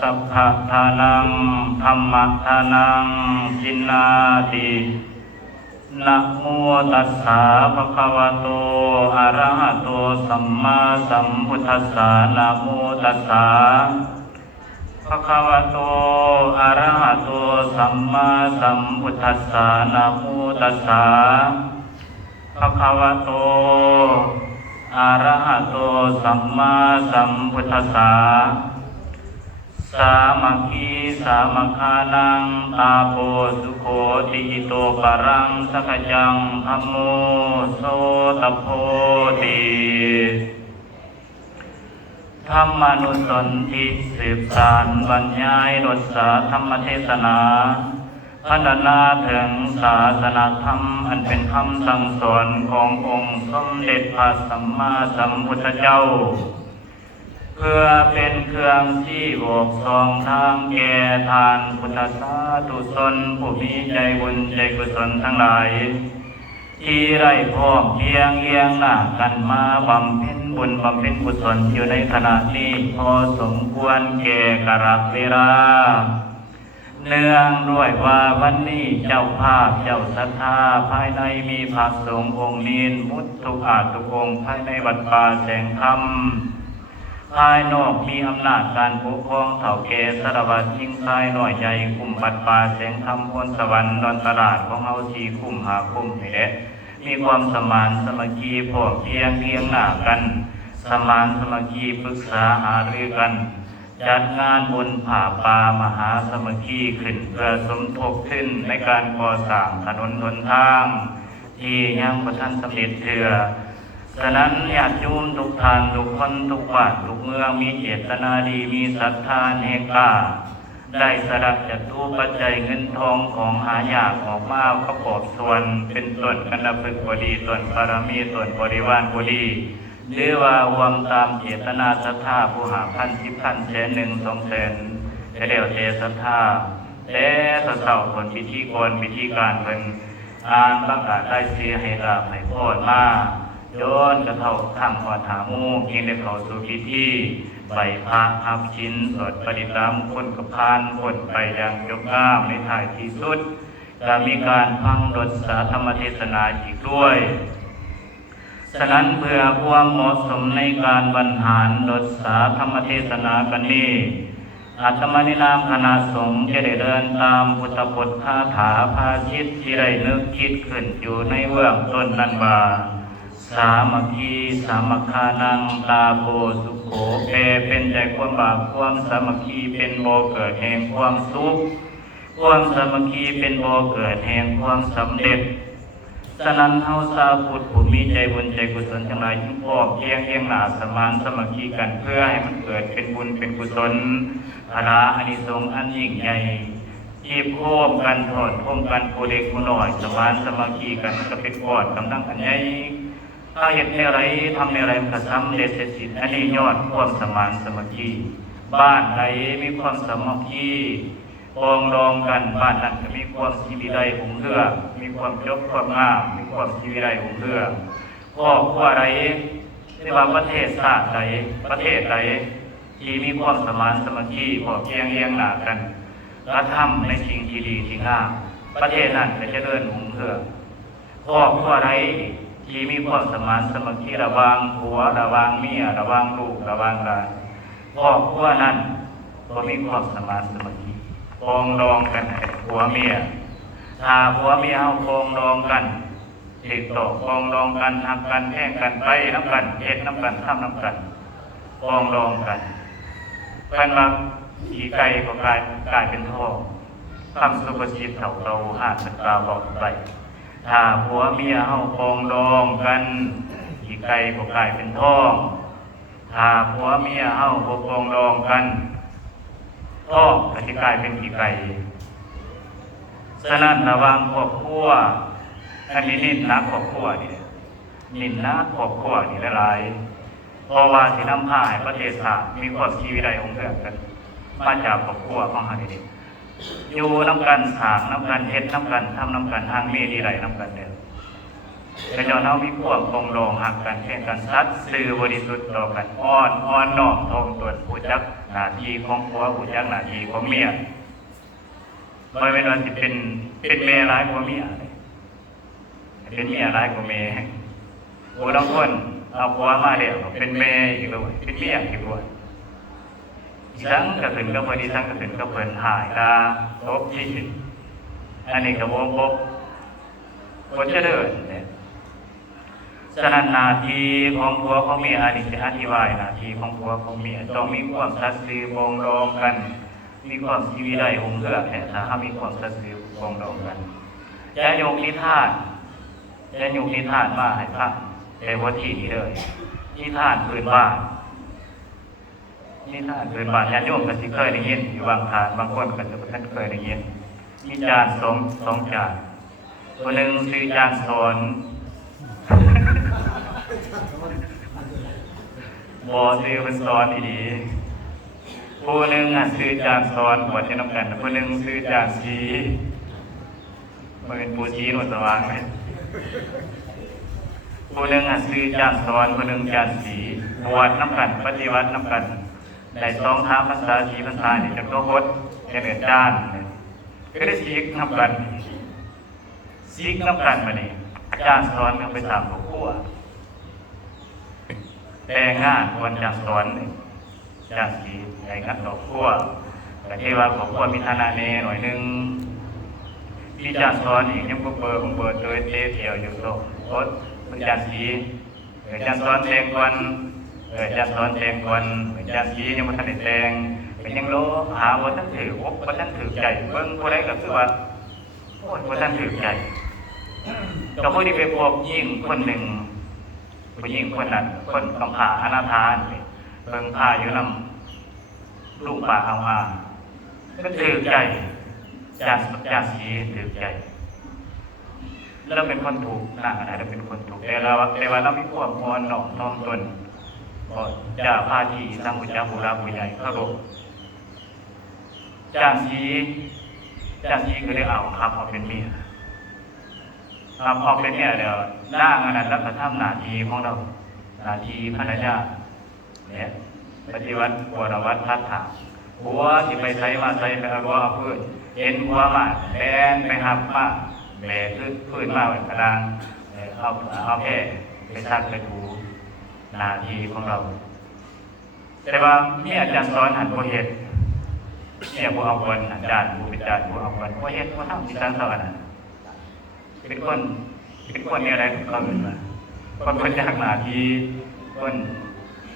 สัพพะทานังธัมมะทานังจินนาตินะโมตัสสะภะคะวะโตอะระหะโตสัมมาสัมพุทธัสสะนะโมตัสสะภะคะวะโตอะระหะโตสัมมาสัมพุทธัสสะนะโมตัสสะภะคะวะโตอะระหะโตสัมมาสัมพุทธัสสะสามัคคีสามัคคานังตาโปสุโขติอิโตปะรังสักจังธัมโมโสตโพติธรรมานุสนธิสืบสานบรรยายรสสาธรรมเทศนาพรรณนาถึงศาสนธรรมอันเป็นคำสั่งสอนขององค์สมเด็จพระสัมมาสัมพุทธเจ้าเพื่อเป็นเครื่องชี้บอกส่องทางแก่ทานพุทธสาธุชนผู้มีใจบุญใจกุศลทั้งหลายที่ได้พร้อมเพียงเอียงหน้ากันมาบำเพ็ญบุญบำเพ็ญกุศลอยู่ในขณะนี้พอสมควรแก่กาลเวลาเนื่องด้วยว่าวันนี้เจ้าภาพเจ้าศรัทธาภายในมีพระสงฆ์องค์นีนมุตทุกอาทุกองค์ภายในวัดป่าแสงธรรมภายนอกมีอำนาจการปกครองเถ่าแก่สารวัตรยิ่งชายน้อยใหญ่คุมวัดป่าแสงธรรมบนสวรรค์ดอนตลาดของเฮาสีคุมหาคุมนี่แหละมีความสมานสมัคคีพร้อมเพรียงเคียงหน้ากันสมานสมัคคีปรึกษาหารือกันจัดงานบุญผ่าป่ามหาสมัคคีขึ้นเพื่อสมทบขึ้นในการก่อสร้างถนนหนทางที่ยังบ่ทันสำเร็จเทื่อฉะนั้นญาติโยมทุกท่านทุกคนทุกบ้านทุกเมืองมีเจตนาดีมีศรัทธาแห่งกล้าได้สละจตุปัจจัยเงินทองของหายากออกมาประกอบส่วนเป็นส่วนกันพึกษ์บ่ดีส่วนบารมีส่วนบริวารบ่ดีหรือว่ารวมตามเจตนาศรัทธาผู้หาพันสิบพันแสนหนึ่งสองแสนจะเดียวเทศรัทธาแต่เศร้าผลพิธีกรพิธีการเพิ่นอ่านประกาศได้เสียให้ลาภให้โพดมาโยนกระเท่าทั้งหอดหามูกินได้เข้าสู่พิธีใบพระหับชิ้นสดปฏิตามคนกับพานคนไปอย่างจบงามในท้ายที่สุดจะมีการฟังรสสาธรรมเทศนาอีกด้วยฉะนั้นเพื่อความเหมาะสมในการบรรหารรสสาธรรมเทศนากันนี้อาตมาในนามคณะสงฆ์จะได้เดินตามพุทธพจน์คาถาภาษิตที่ได้นึกคิดขึ้นอยู่ในเบื้องต้นนั้นว่าสามัคคีสามัคคานังตาโพสุโขแปลเป็นใจความบาปความสามัคคีเป็นบ่อเกิดแห่งความสุขความสามัคคีเป็นบ่อเกิดแห่งความสำเร็จฉะนั้นเฮาชาวพุทธผู้มีใจบุญใจกุศลทั้งหลายจึงพร้อมเพรียงเคียงหน้าสมานสามัคคีกันเพื่อให้มันเกิดเป็นบุญเป็นกุศลภาระอานิสงส์อันยิ่งใหญ่ที่พร้อมกันทอดพร้อมกันผู้เล็กผู้น้อยสมานสามัคคีกันก็เป็นก้อนกำลังอันใหญ่ถ้าเห็นอะไรทำอะไรมันก็สำเร็จเสร็จสิ้นอันนี้ยอดความสมานสามัคคีบ้านใดมีความสามัคคีปองดองกันบ้านนั้นก็มีความชีวิไลหุ่งเรือมีความยศความงามมีความชีวิไลหุ่งเรือครอบครัวใดไม่ว่าประเทศชาติใดประเทศใดที่มีความสมานสามัคคีพอเพียงเลี้ยงหน้ากันกระทำในสิ่งที่ดีที่งามประเทศนั้นจะเจริญหุ่งเรือครอบครัวใดที่มีความสมานสามัคคีระหว่างผัวระหว่างเมียระหว่างลูกระหว่างหลานครอบครัวนั้นก็มีความสมานสามัคคีปองดองกันผัวเมียถ้าผัวเมียเอาปองดองกันติดต่อปองดองกันทำกันแข่งกันไปน้ำกันเฮ็ดน้ำกันทำน้ำกันปองดองกันกันมาขี่ไก่ก็กลายเป็นท่อคำสุภาษิตเราห้าสิบกล่าวบอกไปถ้าผัวเมียเฮาปองดองกันขี่ไก่ก็กลายเป็นท่อถ้าผัวเมียเฮาปองดองกันท่อก็จะกลายเป็นขี่ไก่ฉะนั้นระวังครอบครัวอันนี้นินนักครอบครัวนี่นินนักครอบครัวนี่หลายเพราะว่าสินำพาให้ประเทศชาติมีความชีวิตใดองค์เกิดกันมาจากครอบครัวของเฮานี่อยู่น้ำกันสางน้ำกันเฮ็ดน้ำกันทำน้ำกันทางมีดีไรน้ำกันเด้อแต่เจ้าเฮามีความปองดองหักกันแข่งกันสัตย์ซื่อบริสุทธิ์ต่อกันอ้อนน้อมถ่อมตนผู้จัก หน้าที่ของผัวหูจักหน้าที่ของเมียบ่แม่นว่าสิเป็นแม่ร้ายกว่าเมียเป็นเมียร้ายกว่าแม่ผู้บางคนเอาผัวมาแล้วเป็นแม่อีกด้วยเป็นเมียอีกด้วยทั้งกระสุนก็พอดีทั้งกระสุนก็เพิ่นหายกาตบที่อันนี้ก็บ่พบเจริญเนี่ยฉะนั้นหน้าที่ของผัวของเมียอันนี้จะอธิบายหน้าที่ของผัวของเมียต้องมีความสัตย์ซื่อปรองดองกันมีความชีวิตได้องค์เพื่อแต่ถ้ามีความสัตย์ซื่อปรองดองกันจะยกนิทานมาให้ฟังแต่ว่าที่นี้เลยนิทานพื้นบ้านญาติโยมก็สิเคยได้ยินอยู่บางทานบางคนก็จะบ่ทันเคยได้ยินมีจานสองจานคนหนึ่งชื่อจานสอนบ่ชื่อเพิ่นสอนดีๆผู้หนึ่งชื่อจานสอนบวชนำกันผู้หนึ่งชื่อจานสีบ่เป็นผู้ชี้นวลสว่างเลยผู้หนึ่งชื่อจานสอนผู้หนึ่งจานสีบวชนำกันปฏิบัตินำกันได้2 3 ภาษา4 ภาษานี่จนก็ฮดเป็นอาจารย์ก็ได้ซีกนำกันมานี่อาจารย์สอนก็ไปสร้างครอบครัวแต่งงานวันอาจารย์สอนอาจารย์สีแต่งงานครอบครัวแต่ที่ว่าครอบครัวมีฐานะแน่หน่อยนึงที่อาจารย์สอนอีกยังเบอร์โดยเที่ยวอยู่โลกโคตรอาจารย์สีอาจารย์สอนแต่งวันอาจารย์สอนแต่งวันอาจารย์สียังบ่ทันได้แต่งเป็นยังโลหาบ่ทันถือบ่ทันถือใจเบิ่งผู้ใดก็คือว่าโอ้ยบ่ทันถือใจก็ผู้ที่ไปพบหญิงคนหนึ่งผู้หญิงคนนั้นคนกำพร้าอนาถาเบิ่งพาอยู่นำลูกป่าเอามาก็ถือใจจานสีถือใจแล้วเป็นคนถูกนางอะไรแล้วเป็นคนถูกแต่ว่าเรามีความอ่อนน้อมตนก็จะพาที่สังฆุจาบุราผู้ใหญ่เคารพจานสีก็ได้เอาครับเอาเป็นเมียเอาเป็นเมียเดี๋ยวนั่งอันนั้นแล้วก็ทำหน้าที่ของเราหน้าที่ภรรยาเนี่ยปฏิวัติวรวัตพัฒนาหัวที่ไปใช้มาใช้ไปเอาหัวเอาพื้นเอ็นหัวมาแบนไปหับมาแบกพื้นมาไว้กระดังเอาแค่ไปซักไปถูหน้าที่ของเราแต่ว่ามีอาจารย์สอนหันบ่เฮ็ดเนี่ยบ่เอาคนอาจารย์ผู้เป็นอาจารย์บ่เอาคนบ่เฮ็ดบ่ทำที่ตั้งสอนน่ะเป็นคนเนี่ยอะไรก็เป็นมาคนจากหน้าที่คน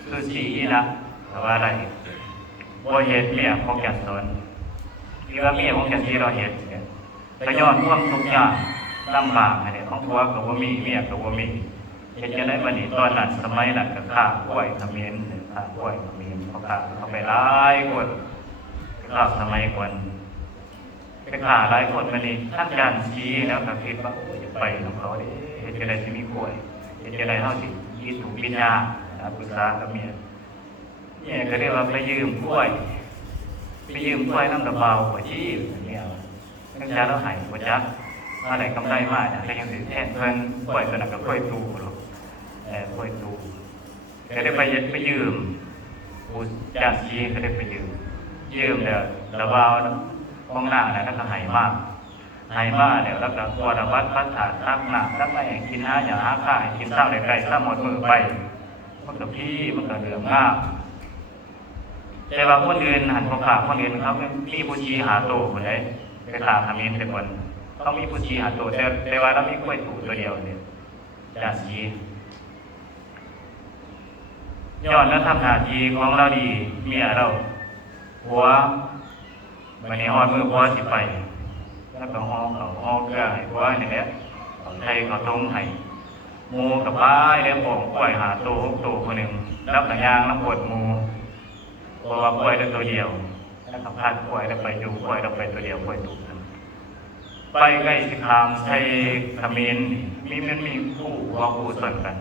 คือสีนะแต่ว่าอะไรบ่เฮ็ดเนี่ยของอาจารย์สอนที่ว่ามีของอาจารย์ที่เราเฮ็ดเนี่ยก็ย้อนความทุกข์ยากลำบากเนี่ยของผัวก็บ่มีเมียก็บ่มีเฮ็ดจังได๋บัดนี้ตอนนั้นสมัยนั้นก็ฆ่ากล้วยเขมรเขาไปหลายคนฆ่าสมัยก่อนไปฆ่าหลายคนบัดนี้ท่านอาจารย์ชี้แล้วก็คิดว่าโอ้ยจะไปนำเขาเด้เฮ็ดจังได๋สิมีกล้วยเฮ็ดจังได๋เฮาสิคิดถูกวิญญาณปรึกษากับเมียก็เรียกว่าไปยืมกล้วยนำตะเบาหัวชี้เนี่ยท่านอาจารย์เราให้บ่จักมาได้กำไรมาเนี่ยก็ยังสิแทนเพิ่นกล้วยตัวนั้นก็กล้วยตูกล้วยตูก็ได้ไปยืมผู้จานชี้ก็ได้ไปยืมแล้วระบาวของหน้าน่ะก็ให้มากแล้วแล้วก็วรวัตพัฒนาตักหน้าตักไม่กินหาหยังหาข้าวให้กินข้าวได้ไกลซะหมดมือไปมันก็มันก็เหลืองงามแต่ว่าคนอื่นหันของข้าคนอื่นเขามีผู้ชี้หาโตคนใดไปฆ่าเขมรแต่คนเขามีผู้ชี้หาโตแต่ว่าเรามีกล้วยตูตัวเดียวเนี่ยจานชี้ย้อนแล้วทำหน้าที่ของเราดีเมียเราหัววันนี้ฮอดมือหัวสิไปแล้วก็ห้องเกลือให้หัวนี่แหละไทยเขาตรงให้หมูกับป้ายแล้วปองกล้วยหาโตคนหนึ่งแล้วก็ย่างน้ำปวดหมูเพราะว่ากล้วยตัวเดียวแล้วก็พาดกล้วยแล้วไปดูกล้วยเราไปตัวเดียวกล้วยตูไปใกล้สิคามใช้ขมิ้นมันมีคู่ส่วนกัน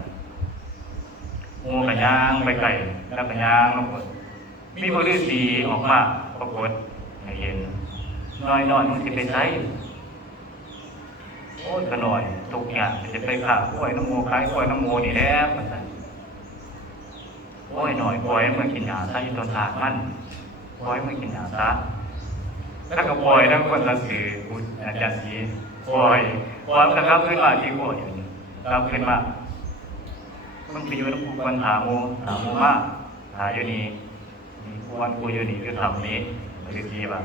งูกับยางไปไก่แล้วกับยางลงกดมีผู้ฤาษีออกมาปรากฏให้เห็นน้อยมันจะไปใช้โอ้ยก็หน่อยทุกอย่างจะไปข่ากล้วยน้ำโมคล้ายกล้วยน้ำโมนี่แหละมันโอ้ยหน่อยกล้วยมันกินหญ้าใส่ต้นถากมัน ปล่อยมากินยาซะถ้าก็ปล่อยทั้งคนละสื่อคุณอาจารย์สีปล่อยความกระทำขึ้นมาที่ปล่อยทำขึ้นมามันไปอยู่ในภูมิถามมูมากหาอยู่นี่วันกูอยู่นี่คือทำนี้มันคือทีแบบ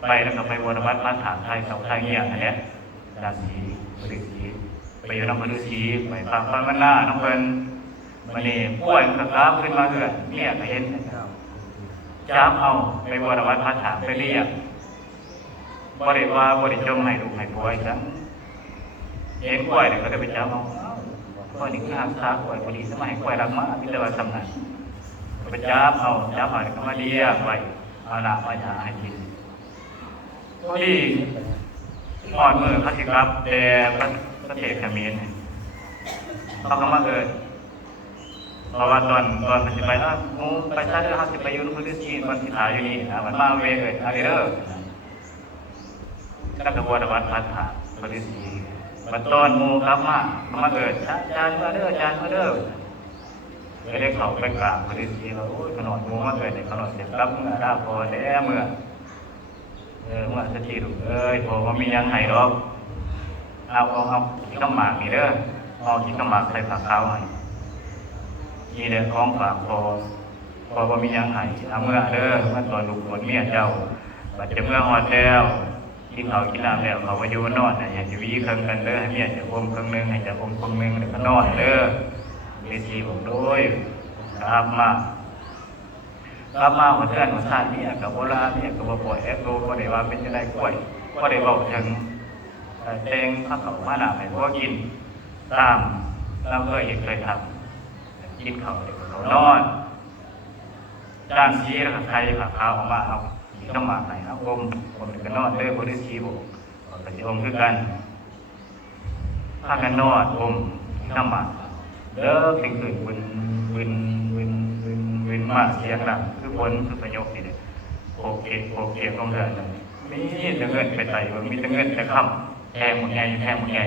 ไปแล้วก็ไปวนวัดพระฐานไทยเสาไทยเงี้ยอันเนี้ยดานสีมฤษีไปอยู่น้ำมฤษีไปฟังพระมันหน้าน้องเพิ่นมันนี่ป่วยมันกระขึ้นมาเหื่อนเนี่ยก็เห็นจ้ามเอาไปวนวัดพระฐานไปเรียกบริวารบริจงให้ลูกให้ป่วยจังเห็นป่วยเนี่ยก็จะไปจ้ามเอาป่วยนี่คือหักษาป่วยพอดีสมัยป่วยรักมากที่จะว่าสำนักไปจ้ามเอาเนี่ยก็มาเรียกไว้เอาหนักมาหาให้กินที่อ่อนมือพระศิครับแต่พระเถรขมิ้นเขาก็มาเพราะว่าตอนมันจะไปมูไปซะเด้อเขาจะไปอยู่ในพื้นที่มันที่ถ่ายอยู่นี่นะมันมาเวอะไรเด้อนักกบวนวัดพัฒนาพื้นที่มันตอนมูครับมาจานมาเด้อจานมาเด้อไปได้เขาไปกราบพื้นที่เราขนมมูมาในขนมเสร็จรับเมื่อได้พอแล้วเมื่อสักทีดูพอมียังไงดอกเอากินข้าวหมากนี่เด้อเอากินข้าวหมากใส่ผักขาวให้นี่เด้อของฝากพอมียังไงเอาเมื่อเด้อเมื่อตอนลูกหมดเมียเจ้าบัดจะเมื่อหอดแล้วกินข้าวกินน้ำแล้วเขาไปอยู่นอนอยากจะวิ่งเครื่องกันเด้อให้เมียจะอมเครื่องนึงให้จะอมเครื่องนึงแล้วก็นอนเด้อเวทีผมด้วยครับมาหัวเทือนหัวซานเนี่ยกับโบราณเนี่ยกับบ่ปล่อยแอปโลก็ได้ว่าเป็นจะได้กล้วยก็ได้บอกถึงแตงข้าวเขามาหนาให้พวกกินตามเราเคยทำกินเขาเด็กเขานอนจ้างชี้แล้วก็ใครผักขาวออกมาเอากินน้ำหมากไหนเอาอมเด็กก็นอนเด้อบริษีบุกก็จะอมคือกันพากันนอนอมน้ำหมากเด้อเป็นคืนวินมาเสียงดังคือผลคือประโยคนี่เลยโอเคต้องเดินมีแต่เงินไปใส่มีแต่เงินแต่คำแทงหมดไง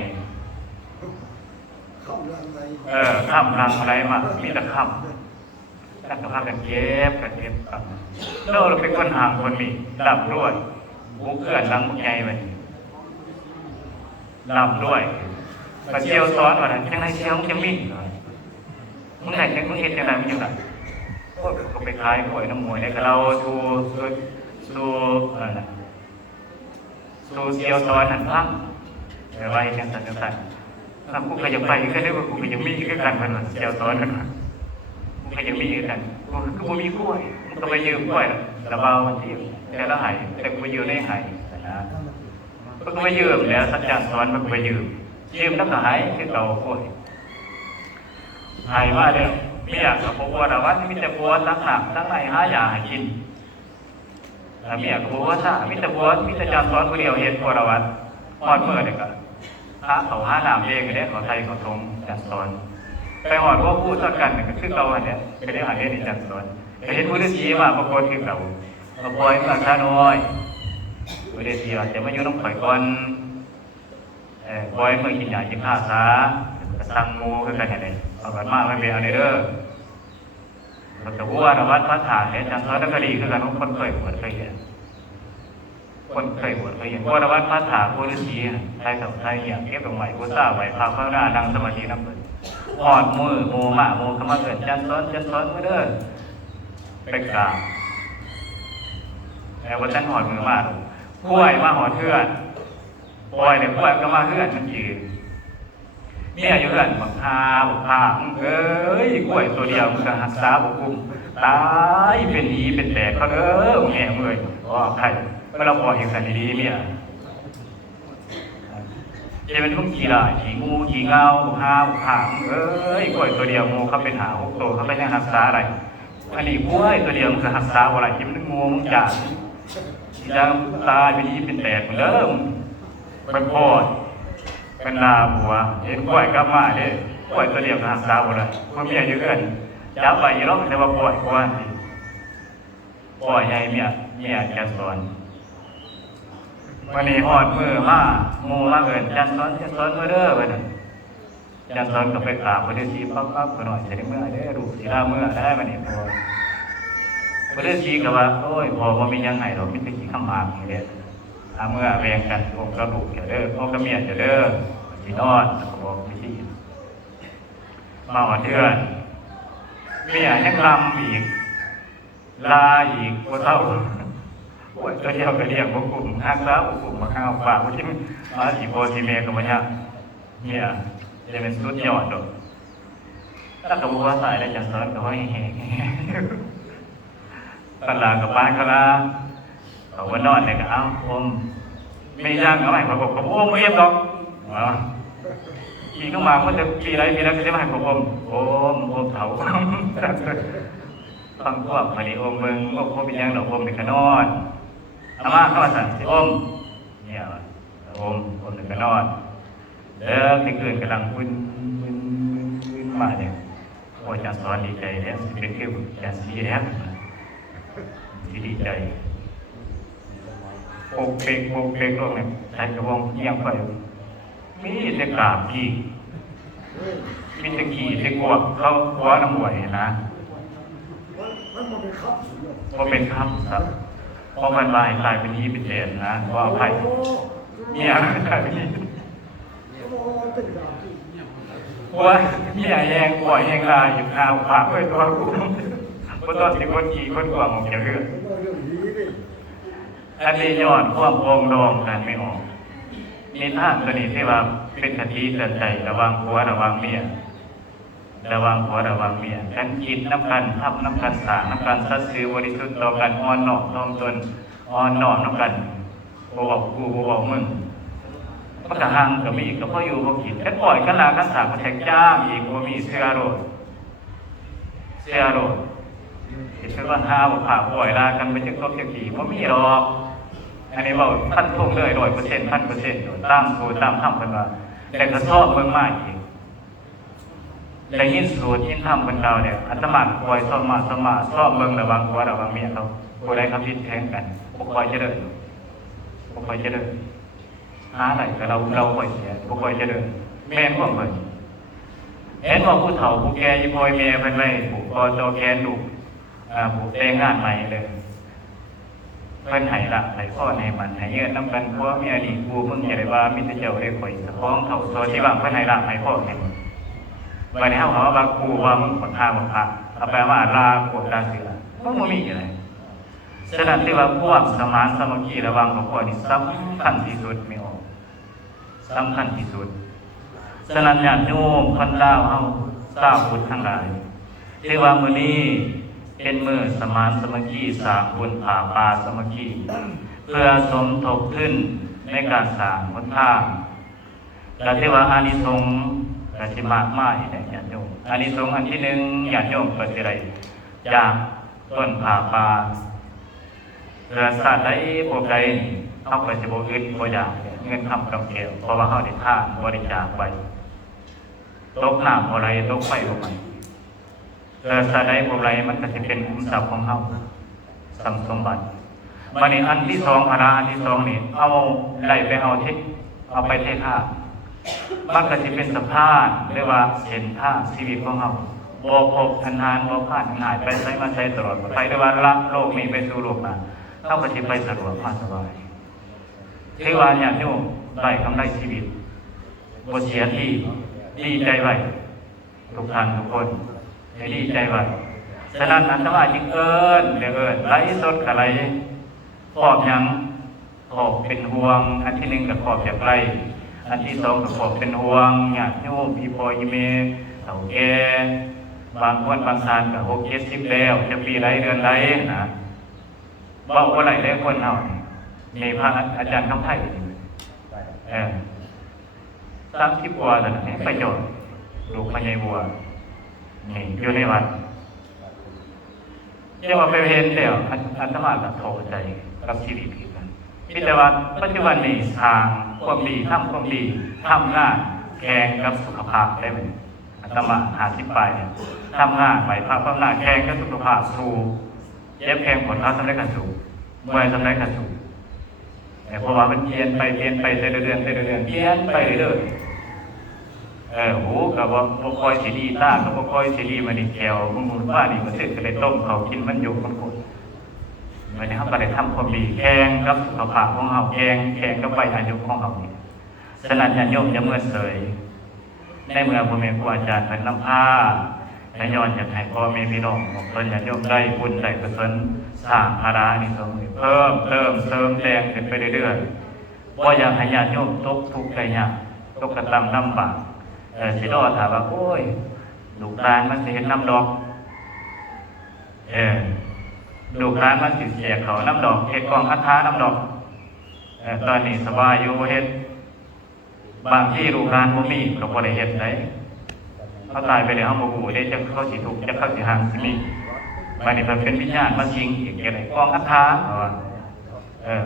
ข้ามรังอะไรมามีแต่คำนั่นก็พากันเก็บกันเราเป็นคนห่างคนมีลำด้วยบุกเกื่อนลังหมดไงไปลำด้วยกระเชียวซ้อนว่าจังไรเชียวจะมีมึงเห็นจังไรไม่อยู่ไหนก็ไปคล้ายหวยน้ำมวยเนี่ยก็เราสูเซียวซ้อนหันพังแต่ว่าอย่างสั่นถ้ากูขยับไปก็ได้ว่ากูขยับมีก็กันมันเซียวซ้อนกันกูขยับมีก็กันกูมีกล้วยมึงก็ไปยืมกล้วยระเบามันที่แต่ละหายแต่กูไปยืมได้หายนะก็ไปยืมแล้วสัจจะซ้อนมันก็ไปยืมแล้วก็หายคือเรากล้วยหายว่าเดี๋ยวไม่อยากกับบัวแต่ว่ามีแต่บัวตั้งหนักตั้งไหนหาอยากให้กินไม่อยากกับบัวซะมีแต่บัวมีแต่จานซ้อนคนเดียวเห็นบัวละวันพอดเมื่อเด็กอะหาเขาหาหนามเองก็ได้เขาไทยเขาทงจานซ้อนไปหอดว่าพูดสักกันก็คือเราอันเนี้ยก็ได้หาเรื่องในจานซ้อนไปเห็นผู้ฤาษีมาปรากฏคือเราปล่อยมาข้าน้อยผู้ฤาษีอาจจะไม่ยุ่งต้องปล่อยก่อนปล่อยเมื่อกินยาจิฆ่าซาสั่งงูคือกันอย่างไรเอากันมากไม่เป็นอะไรเด้อมันจะว่าวัดพระฐานเนี่ยจังหวัดนครศรีคือกันคนเคยบวชเคยเห็นว่าวัดพระฐานผู้ฤาษีไทยกับไทยอย่างเก็บตรงไหวกุศลไหวพาข้างหน้านั่งสมาธินับเปิดหอดมือโมขมาเกิดจันซ้อนเมื่อเด้อไปกราบแต่ว่าจันหอดมือมาป่วยมาหอดเทือนป่วยเนี่ยป่วยก็มาเทือนมันยืนเนี่ยอยู่กันบักพาเอ้ยกล้วยตัวเดียวมันก็หักษาบุกุมตายเป็นหนีเป็นแตกเขาแง่เมื่อยว่าใครเมื่อเราปล่อยอย่างสันดีเนี่ยจะเป็นพวกขี่ลายขี่งูขี่เงาบุกพาเอ้ยกล้วยตัวเดียวงูเขาเป็นหา6 ตัวเขาเป็นหักษาอะไรอันนี้กล้วยตัวเดียวมันก็หักษาอะไรที่มันงูมันจ่าจะตายเป็นหนีเป็นแตกเหมือนเดิมเป็นพอดเป็นลาบัวเห็นกล้วยกลับมาเนี่ยกล้วยตัวเดียวหักษาหมดเลยคนเมียเยอะเกินจับไปยี่รอบแต่ว่าปล่อยกว่าใหญ่เมียจะสอนวันนี้หอดมือมามูมาเกินจันซ้อนเมื่อเด้อไปนะจันซ้อนก็ไปกราบพระฤาษีปั๊บหน่อยจะได้เมื่อได้รูปศีลาเมื่อได้มาเนี่ยพอ บ่ได้ชี้กับว่าโอ้ยพอบ่มียังไงหรอกมีแต่ขี้ข้ามหมากนี่แหละเมื่อแวงกันองค์กระดูกเด้อองค์กระเมียเด้อสินอนก็บอกวิธีมาว่าเดือนเมียยังลำอีกลาอีกบ่เท่าโอ้ยตัวเดียวก็เรียกบ่กลุ่มฮักแล้วบ่กลุ่มมาข้าวปากบ่ทิมมาสิบ่สิแม่ก็บ่ยากเมียจะเป็นสุดยอดดอกถ้ากับว่าสายได้จังสอนก็ว่าแห้งตลาดกับบ้านเขาละเขาว่านอนเนี่ยก็เอ้าผมไม่ย่างเอาใหม่ผมผมโอ้ไม่เย็บหรอกปีเข้ามาก็จะปีไรก็จะมาให้ผมเถาฟังพวกมาดิโอมมึงว่าผมเป็นยังดอกผมเป็นขนอนอาม่าเข้ามาสั่งสิโอมเนี่ยโอมเป็นขนอนเด้อที่คืนกำลังวุ่นมาเนี่ยโอ้อาจารย์สอนดีใจแล้วเป็นคืออาจารย์สีแล้วดีใจโปกเปกลงเนี่ยใช้กระวงเยี่ยงไปมีแต่กราบกี่มีแต่กี่แต่กวกเขาคว้าน้ำไหวนะพอเป็นคำครับพอมันลายกลายเป็นยี่เป็นเจ็ดนะว่าไผ่เนี่ยกลายเป็นยี่ว่าเนี่ยแยงปล่อยแยงลายอยู่ข้าวผ่าเพื่อตัวกูเพราะตอนที่คนกี่คนกว่ามันจะเรื่องอันนี้ย้อนความโปร่งดองกันไม่ออกมีท่านตัวนี้ที่ว่าเป็นคติเตือนใจระวังผัวระวังเมียระวังผัวระวังเมียกันกินน้ำกันทับน้ำกันสางน้ำกันสัตย์ซื่อบริสุทธิ์ต่อกันอ่อนน้อมถ่อมตนอ่อนน้อมน้ำกันบ่บอกกูบ่บอกมึงก็กระหังก็มีก็พ่ออยู่พ่อกินแค่ปล่อยกันลากันสางมาแทงจ้างอีกบ่มีเสื้อโรดเห็นว่าห้าบ่ผ่าปล่อยลากันไปจึงครบจังกี่บ่มีหรอกอันนี้ว่าท่านทงเลย100%ตามสูตรตามคำเป็นว่าแต่กระชอบเมืองมากอีกแต่ยินสูตรยินทำเป็นเราเนี่ยอัตมาคอยชอบมาชอบเมืองระวังผัวระวังเมียเขาผู้ใดเขาพิดแทงกันพวกคอยเจริญหาอะไรแต่เราคอยเสียพวกคอยเจริญแม่นพวกมันเห็นว่าผู้เฒ่าผู้แก่ยี่พอยเมียเป็นไรผู้คอจอแขนลูกผู้แต่งงานใหม่เลยเพิ่นให้ละให้พ่อให้มันให้เยอะน้ำกันเพราะเมียดีกูมึงอย่าได้ว่ามิตรเจ้าได้ข่อยท้องเฒ่าโซที่ว่างเพิ่นให้ละให้พ่อให้มันวันนี้เขาว่ากูว่ามึงขดทางขดทางเอาแปลว่าลาโกรธลาเสือมันไม่มีอะไรฉะนั้นที่ว่าพวกสมานสมัคคีระวังของพ่อนี่สำคัญที่สุดไม่ออกสำคัญที่สุดฉะนั้นญาติโยมคนลาวเฮาชาวพุทธทั้งหลายที่ว่ามื้อนี้เป็นมื้อสมานสมัคคีสร้างบุญผ่าป่าสมัคคีเพื่อสมทบทุนในการสร้างหนทางและที่ว่าอานิสงส์ก็สิมากมายแห่งญาติโยมอานิสงส์อันที่หนึ่งญาติโยมก็สิได้จากต้นผ่าป่าเพื่อสัตว์ใดพวกใดเฮาก็สิบ่อึดบ่อยากเงินคำกำเกี่ยวเพราะว่าเฮาได้ทานบริจาคไว้ตกน้ำบ่ไหลตกไฟบ่ไหม้สาได้บุไรมันก็จะเป็นขุมทรัพย์ของเฮาสมบัติวันนี้อันที่สองอันที่สองนี่เอาไหลไปเอาไปเทท่ามันก็จะเป็นสภาพเรียกว่าเห็นท่าชีวิตของเฮาบ่พบทันหานบ่ผ่านหายไปใช้มาใช้ตลอดไปเรียกว่าละโลกนี้ไปสู่โลกหน้าเฮาก็สิไปสะดวกมาสบายที่ว่าญาติโยมได้กำไรชีวิตบ่เสียที่ดีใจไว้ทุกท่านทุกคนให้ดีใจไว้ฉะนั้นอันตรายจึงเอิ้นไร้สดกะไรขอบยังขอบเป็นห่วงอันที่หนึ่งกับขอบจากไรอันที่สองกับขอบเป็นห่วงญาติโยมพี่พ่อพี่แม่เฒ่าแก่บางคนบางท่านก็60-70แล้วจะปีไรเดือนไรนะเว้าบ่ไหลได้คนเฮานี่พระอาจารย์คำไทย30 กว่าแล้วนี่ไปจอดลูกพญายบัวนี่อยู่ในวัดเรียกว่าไปเห็นแล้วอาตมาก็โทษใจกับชีวิตกันพิจารณาปัจจุบันนี้ทางความดีทำความดีทำงานแข่งกับสุขภาพได้ไหมอาตมา50 ปลายเนี่ยทำงานไหวพระพระหน้าแข่งกับสุขภาพสู้เย็บแข่งผลเขาทำได้กันสู้เมื่อทำได้กันสู้แต่เพราะว่ามันเปลี่ยนไปเดือนเปลี่ยนไปเรื่อยหูกับว่าคอยสีดีตากับคอยสีดีมันนี่แก้วมันว่านี่มันเสร็จก็เลยต้มเขากินมันอยู่มันกด วันนี้เขาก็ได้ทำความดีแข่งกับสุขภาพของเขาแข่งกับวัยอายุของเขาฉะนั้นญาติโยมจะเมื่อเสยในเมื่อพ่อแม่ครูอาจารย์เป็นน้ำผ้าและย้อนอยากให้พ่อแม่พี่น้องของตนญาติโยมได้บุญได้กุศลสร้างภาระนี่สมมติเพิ่มเติมเสริมแรงขึ้นไปเรื่อยๆว่าอยากให้ญาติโยมตกทุกข์ใจยากตกกระทำลำบากสิรอถามว่าโอ้ยลูกหลานมันสิเห็นน้ำดอกลูกหลานมันสิเสียเขาน้ำดอกเฮ็ดกองคัดท้าน้ำดอกตอนนี้สบายอยู่เฮ็ดบางที่ลูกหลานบ่มีก็บ่ได้เฮ็ดได้เขาตายไปแล้วเขาบ่ฮู้ได้จักเขาสิทุกข์จักเขาสิห่างสิมีบัดนี้เพิ่นเป็นวิญญาณมาสิงอีกจังได๋กองคัดท้าว่า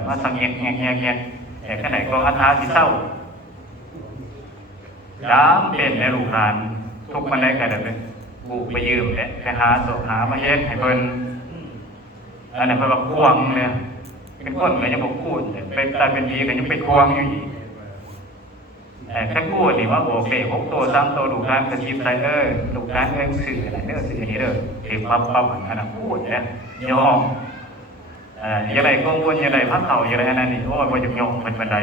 มาสังแงกแต่ขณะกองคัดท้าสิเศร้าดามเป็นในลูกหลานทุกมันได้ก็ได้ไปบุกไปยืมเนี่ยไปหาโสหามาเฮ็ดให้เพิ่นอันนั้นเพิ่นว่าควงเนี่ยเป็นคนก็ยังบ่พูดเป็นตายเป็นผีก็ยังไปควงอยู่อีกแค่พูดนี่ว่าโอเค6ตัว3ตัวลูกหลานกระชิบใส่ลูกหลานเอ้ยสื่ออะไรเด้อสื่ออันนี้เด้อถือปั๊บอันนั้นพูดเนี่ยยอมอย่างไรกังวลอย่างไรพักเข่าอย่างไรอันนั้นนี่โอ้ยบ่อยากยอมมันบันได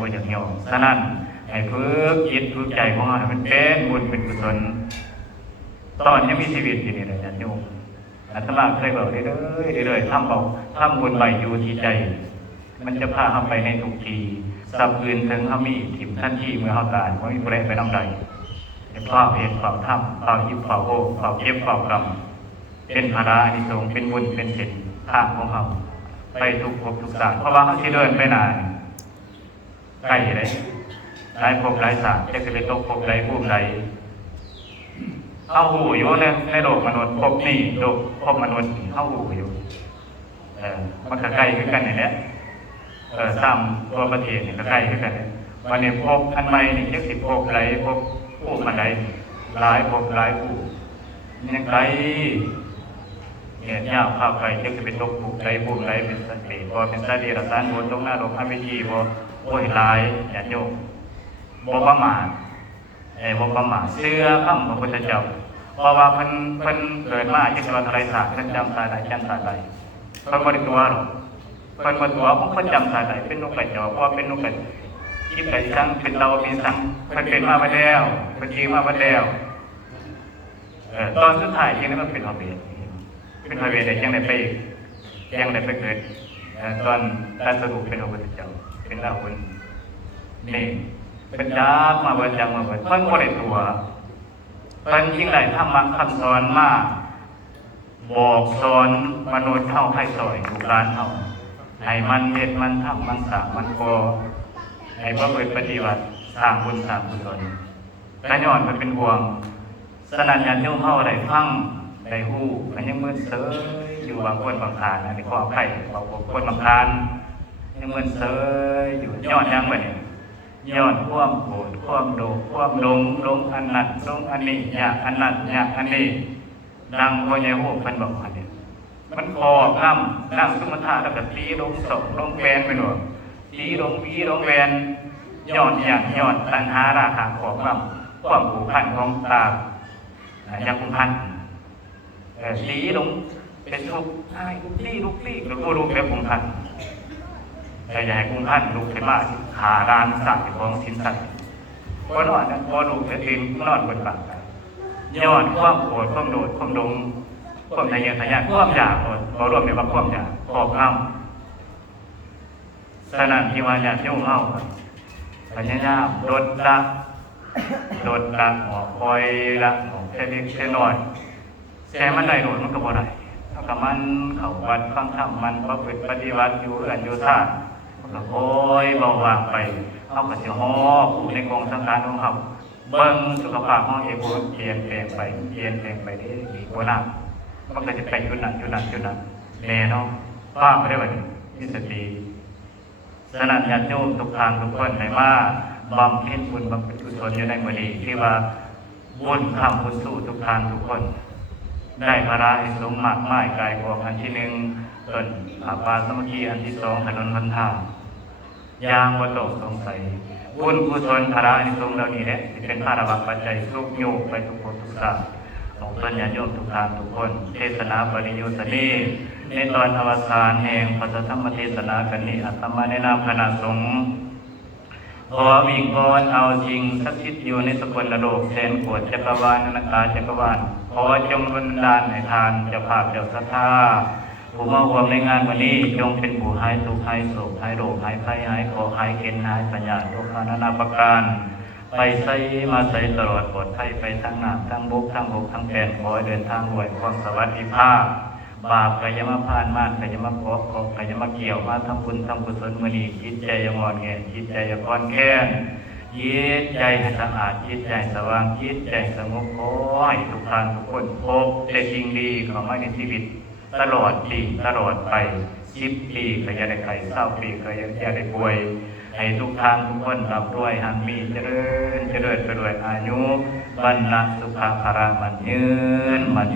บ่อยากยอมฉะนั้นให้ฝึกจิตฝึกใจของเราให้มันเป็นบุญเป็นกุศลตอนยังมีชีวิตอยู่นี่แหละญาติโยมอาตมาเคยบอกเรื่อยๆทำบุญใบอยู่ที่ใจมันจะพาเราไปในทุกทีสับอื่นถึงเขามีถิ่มท่านที่เมื่อเขาตายเขามีประเด็นไปน้ำใดเฝ้าเพลเฝ้าถ้ำเฝ้ายิบเฝ้าโอ้เฝ้าเก็บเฝ้ากรรมเป็นภาระนิสงเป็นบุญเป็นศีลทางของเขาไปทุกภพทุกชาติเพราะว่าเขาที่เดินไปนานใกล้เลยหลายภพหลายชาติจะไปตกภพใดภูมิใดเข้าหูอยู่ในโลกมนุษย์ภพนี้โลกภพมนุษย์เข้าหูอยู่มันก็ใกล้ขึ้นกันอย่างนี้ซ้ำตัวประเทศนี่ก็ใกล้ขึ้นกันวันนี้ภพอันใหม่นี่จะ10ภพใดภพภูมิใดหลายภพหลายภูมิยังไกลเนี่ยยาวข้าวไก่จะไปตกภูมิใดภูมิใดเป็นสัตว์เลี้ยงพอเป็นสัตว์เลี้ยงสารบนตรงหน้าโลกพระวิธีพอโอ้ยหลายญาติโยมบ่ประมาทบ่ประมาทเชื่อคำพระพุทธเจ้าเพราะว่าเพิ่นเกิดมาจากวันอะไรศาสตร์เพิ่นจำสายใดจำสายใดเพิ่นบ่ได้ตัวหรอกเพิ่นบ่ตัวเพิ่นจำสายใดเป็นนกกระจอกเพราะเป็นนกกระจิบไก่สังเป็นเตาเป็นสังเพิ่นเป็นมาแล้วเพิ่นชื่อมาแล้วตอนสุดท้ายจริงๆมันเป็นพระเวทเป็นพระเวทได้จังได๋ไปยังได้ไปเกิดตอนตรัสรู้เป็นพระพุทธเจ้าเป็นราหุลนี่เป็นจากมาเบิดจากมาเบิดเพิ่นบ่ได้ตัวเพิ่นยิ่งได้ธรรมะคำสอนมาบอกสอนมนุษย์เฮาให้สอนลูกหลานเฮาให้มันเฮ็ดมันทำมันสร้างมันก่อให้ประพฤติปฏิบัติสร้างบุญสร้างกุศลแต่ย้อนมันเป็นห่วงฉะนั้นญาติโยมเฮาได้ฟังได้ฮู้มันยังมึนเสยอยู่บางคนบางทานอันนี้ขออภัยบางคนบางทานยังมึนเสยอยู่ย้อนยังบัดนี้ย้อนความโกรธความโลภความหลงอันนั้นหลงอันนี้อยากอันนั้นอยากอันนี้ดังพ่อใหญ่โหเพิ่นบอกว่าเนี่ยมันคอบงำนั่งสมาธิแล้วก็ตีลงศพลงแวนไปหนวดตีลงวีลงแวนย้อนอย่างย้อนตัณหาราคะขอบงำความผูกพันของตาอย่างผูกพันตีลงเป็นทุกข์ใช่ลุกลี้หรือผู้ลุกแล้วผูกพันแต่อย่าให้กุมพันลูกให้มากขาดานสัตว์ของสินสัตว์พอนอนพอลูกจะทิ้งนอนบนปากย้อนความโกรธความโดดความดงความทะเยอทะยานความอยากพอรวมในว่าความอยากขอบงำฉะนั้นที่ว่าญาติโยมเฮาพยายามลดละออกคอยละออกแค่เล็กแค่น้อยแค่มันได้โดดมันก็บ่ได้เท่ากับมันเข้าวัดฟังธรรมมันประพฤติปฏิบัติอยู่เอื้อนอยู่ท่าก็โอยเบาบางไปเอาก็สิฮอผู้ในกองสังขารของเขาเบิ่งสุขภาพของเองเปลี่ยนแปลงไปได้ดีกว่านั้นมันก็จะไปอยู่นั่นแน่เนาะฟังไปได้บัดนี้มีสติฉะนั้นญาติโยมทุกทางทุกคนให้มาบำเพ็ญบุญบำเพ็ญกุศลอยู่ในมื้อนี้ที่ว่าบุญคำบุญสู้ทุกทางทุกคนได้ภาระให้สูงมากมายกายกองอันที่1ต้นอาภาสมัคคีอันที่2ถนนหนทางยางบ่ตกสงสัยบุญกุศลภาระอันสูงเหล่านี้แหละที่เป็นภาระปัจจัยทุกโยกไปทุกภพทุกชาติ ของต้นญาโยมทุกท่านทุกคนเทศนาปริยุทธนีในตอนอวสานแห่งพระธรรมเทศนากันนี้อาตมาในนามคณะสงฆ์ขอวิงวอนเอาจริงสักชิดอยู่ในสกลโลกแสนโกฏจักรวาลนาคาจักรวาลขอจงบันดาลให้ทานเจ้าภาพเจ้าศรัทธาผู้มาร่วมในงานวันนี้จงเป็นผู้หายทุกข์หายโศกหายโรคหายภัยหายขอหายเกณฑ์หายสัญญาทุกขานานาประการไปใส่มาใส่ตลอดปลอดภัยไปทั้งน้ำทั้งบกทั้งบกทั้งแผ่นขอเดินทางด้วยความสวัสดิภาพบาปกายมาพานมากกายมาเกาะกายมาเกี่ยวมาทำบุญทำกุศลมือนีจิตใจยังอ่อนแอจิตใจยังอ่อนแค้นจิตใจสะอาดจิตใจสว่างจิตใจสงบขอให้ทุกท่านทุกคนพบแต่สิ่งดีเข้ามาในชีวิตตลอดปีตลอดไป10 ปีก็จะได้ไข่20 ปีก็จะได้ป่วยให้ทุกท่านทุกคนรับด้วยหันมีเจริญไปด้วยอายุบรรณสุขภาระมันยืนบรร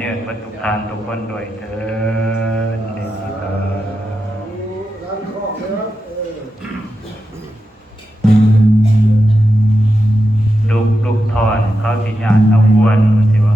ทุกท่านทุกคนด้วยเถิดเดชะลูกทอนเขาสิญาติเอาวนสิวะ